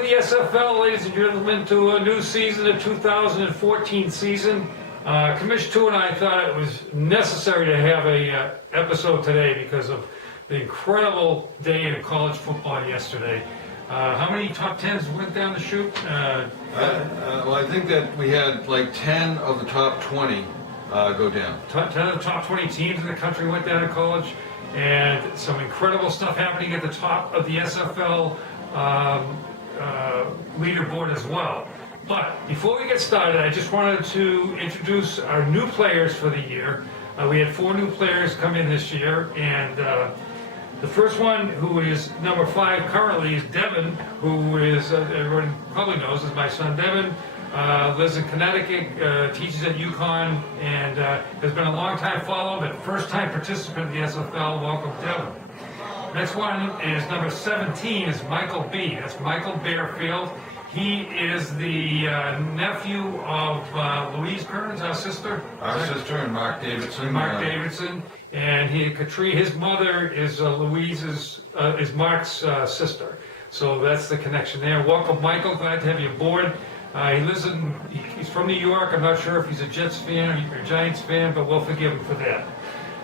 Welcome to the SFL, ladies and gentlemen, to a new season, the 2014 season. Commish II and I thought it was necessary to have a episode today because of the incredible day in college football yesterday. How many top 10s went down the chute? Well, I think that we had like 10 of the top 20 go down. 10 of the top 20 teams in the country went down in college, and some incredible stuff happening at the top of the SFL leaderboard as well. But before we get started, I just wanted to introduce our new players for the year. We had 4 new players come in this year, and the first one, who is number 5 currently, is Devin, who is, everyone probably knows, is my son Devin. Lives in Connecticut, teaches at UConn, and has been a long-time follower, but first-time participant in the SFL. Welcome, Devin. Next one is number 17, is Michael B. That's Michael Bearfield. He is the nephew of Louise Kearns, our sister. Our sister and Mark Davidson. Mark Davidson, and his mother is is Mark's sister. So that's the connection there. Welcome, Michael. Glad to have you aboard. He's from New York. I'm not sure if he's a Jets fan or a Giants fan, but we'll forgive him for that.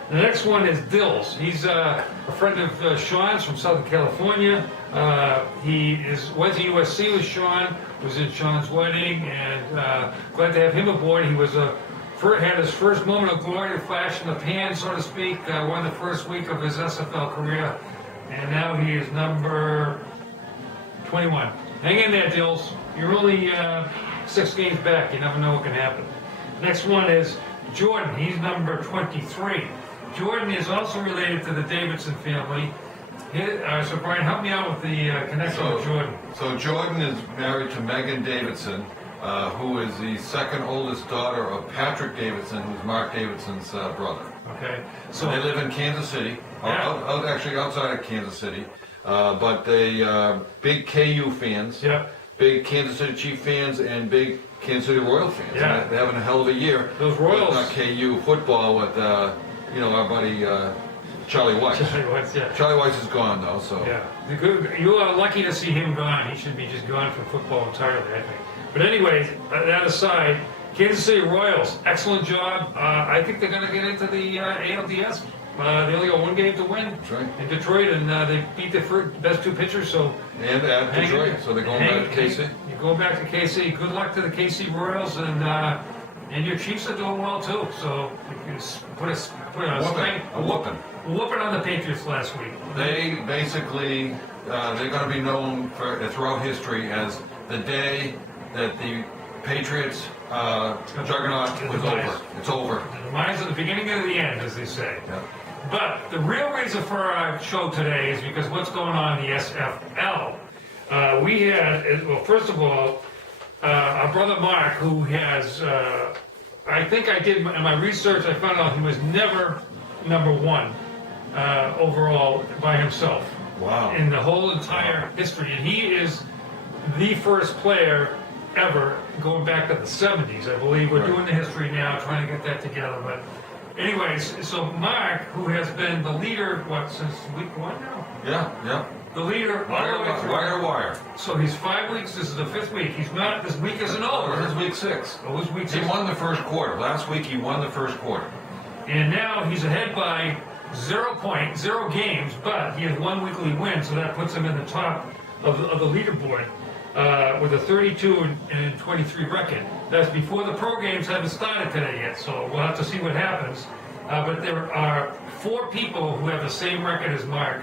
The next one is Dills. He's a friend of Sean's from Southern California. He went to USC with Sean, was in Sean's wedding, and glad to have him aboard. He had his first moment of glory, flash in the pan, so to speak, won the first week of his SFL career, and now he is number 21. Hang in there, Dills. You're only 6 games back. You never know what can happen. Next one is Jordan. He's number 23. Jordan is also related to the Davidson family. So Brian, help me out with the connection with Jordan. So Jordan is married to Megan Davidson, who is the second oldest daughter of Patrick Davidson, who's Mark Davidson's brother. Okay. So they live in Kansas City, actually outside of Kansas City, but they big KU fans. Yep. Big Kansas City Chief fans and big Kansas City Royal fans. Yeah. They're having a hell of a year. Those Royals. Not KU football with, our buddy Charlie Weiss. Charlie Weiss, yeah. Charlie Weiss is gone though, so. Yeah. You are lucky to see him gone. He should be just gone from football entirely, I think. But anyways, that aside, Kansas City Royals, excellent job. I think they're going to get into the ALDS. They only got 1 game to win. That's right. In Detroit, and they beat the best 2 pitchers. So and at Detroit, so they're going back to KC. You're going back to KC. Good luck to the KC Royals, and your Chiefs are doing well too. So you can put a whooping on the Patriots last week. They basically they're going to be known throughout history as the day that the Patriots juggernaut was over. It's over. The minds at the beginning and the end, as they say. Yeah. But the real reason for our show today is because what's going on in the SFL. We had, well, first of all, our brother Mark, who has, I think I did, in my research, I found out he was never number 1 overall by himself. Wow. In the whole entire history. And he is the first player ever, going back to the 70s, I believe. We're doing the history now, trying to get that together. But anyways, so Mark, who has been the leader, since week 1 now? Yeah. The leader all the way through. Wire. So he's 5 weeks, this is the 5th week. This week isn't over. This is week 6. Oh, this week 6. He won the first quarter. Last week he won the first quarter. And now he's ahead by 0 games, but he has 1 weekly win, so that puts him in the top of the leaderboard. With a 32 and 23 record. That's before the pro games haven't started today yet, so we'll have to see what happens. But there are 4 people who have the same record as Mark.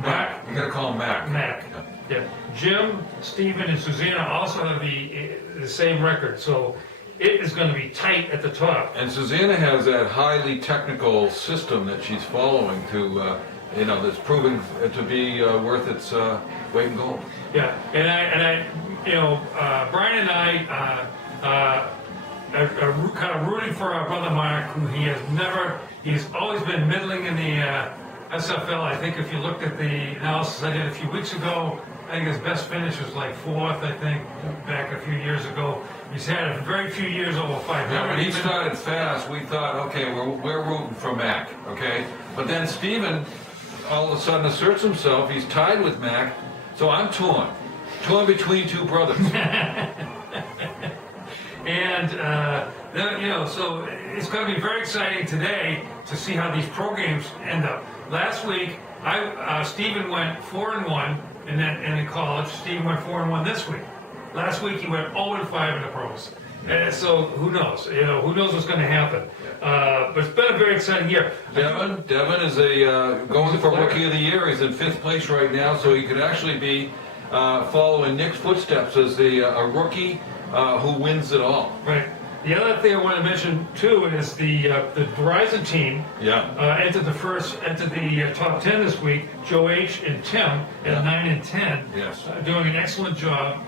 Mac. You gotta call him Mac. Mac. Yeah. Jim, Stephen, and Susanna also have the same record, so it is going to be tight at the top. And Susanna has that highly technical system that she's following to, that's proven to be worth its weight in gold. Yeah, and I, Brian and I are kind of rooting for our brother Mark, who he's always been middling in the SFL. I think if you looked at the analysis I did a few weeks ago, I think his best finish was like 4th, I think, back a few years ago. He's had a very few years over 500. Yeah, when he started fast, we thought, okay, we're rooting for Mac, okay? But then Steven all of a sudden asserts himself. He's tied with Mac, so I'm torn. Torn between two brothers. And, so it's going to be very exciting today to see how these programs end up. Last week, Stephen went 4-1 in college. Stephen went 4-1 this week. Last week, he went 0-5 in the pros. So who knows? Who knows what's going to happen? But it's been a very exciting year. Devin is going for Rookie of the Year. He's in 5th place right now, so he could actually be following Nick's footsteps as a rookie who wins it all. Right. The other thing I want to mention too is the Verizon team entered the top 10 this week. Joe H. and Tim at 9 and 10, doing an excellent job.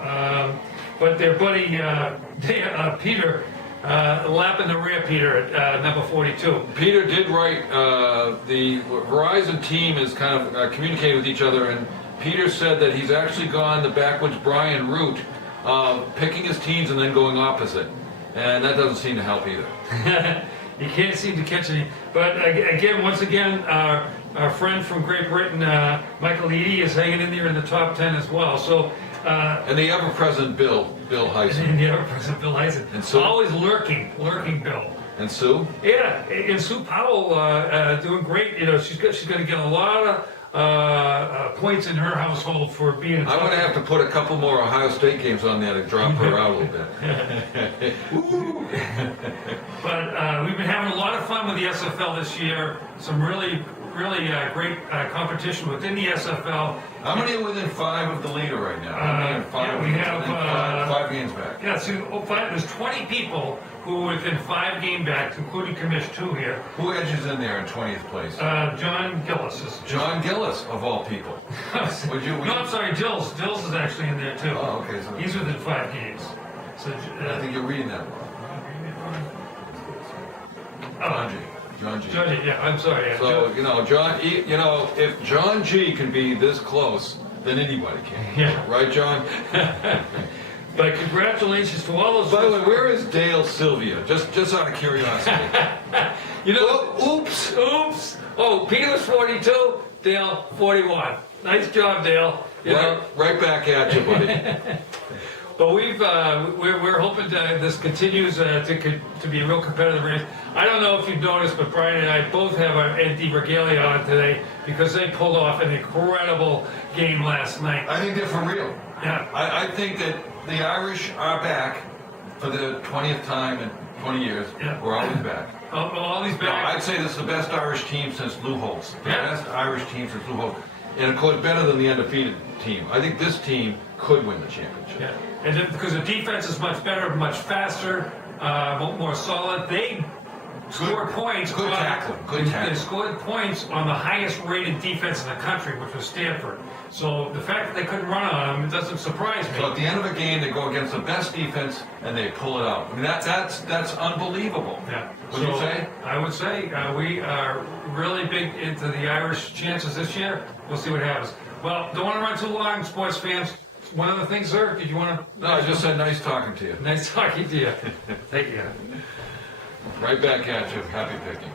But their buddy Peter lapping the rear. Peter at number 42. Peter did write. The Verizon team is kind of communicating with each other, and Peter said that he's actually gone the backwards Brian route, picking his teams and then going opposite. And that doesn't seem to help either. You can't seem to catch any. But once again, our friend from Great Britain, Michael Eady, is hanging in there in the top 10 as well. So, and the ever-present Bill Heisen. And the ever-present Bill Heisen. And Sue? Always lurking Bill. And Sue? Yeah, and Sue Powell doing great. She's going to get a lot of points in her household for being. I'm going to have to put a couple more Ohio State games on there to drop her out a little bit. But we've been having a lot of fun with the SFL this year. Some really great competition within the SFL. How many are within 5 of the leader right now? We have 5 games back. Yeah, so there's 20 people who are within 5 game backs, including Commish II here. Who edges in there in 20th place? John Gillis is. John Gillis, of all people. No, I'm sorry, Dills. Dills is actually in there too. Oh, okay. So he's within 5 games. So I think you're reading that wrong. John G. John G. Yeah, I'm sorry. Yeah. So John. If John G can be this close, then anybody can. Yeah. Right, John. But congratulations to all those. By the way, where is Dale Sylvia? Just out of curiosity. Oops. Oh, Peter was 42, Dale 41. Nice job, Dale. Right back at you, buddy. But we're hoping that this continues to be a real competitive race. I don't know if you've noticed, but Brian and I both have our ND regalia on today because they pulled off an incredible game last night. I think they're for real. Yeah. I think that the Irish are back for the 20th time in 20 years. Yeah. We're always back. All these back. I'd say this is the best Irish team since Lou Holtz. The best Irish team since Lou Holtz. And of course, better than the undefeated team. I think this team could win the championship. Yeah. And then, because the defense is much better, much faster, more solid. They scored points. Good tackling. They scored points on the highest rated defense in the country, which was Stanford. So the fact that they couldn't run on them, it doesn't surprise me. So at the end of a game, they go against the best defense and they pull it out. I mean, that's unbelievable. Yeah. Would you say? I would say we are really big into the Irish chances this year. We'll see what happens. Well, don't want to run too long, sports fans. One of the things, sir, did you want to? No, I just said nice talking to you. Nice talking to you. Thank you. Right back at you. Happy picking.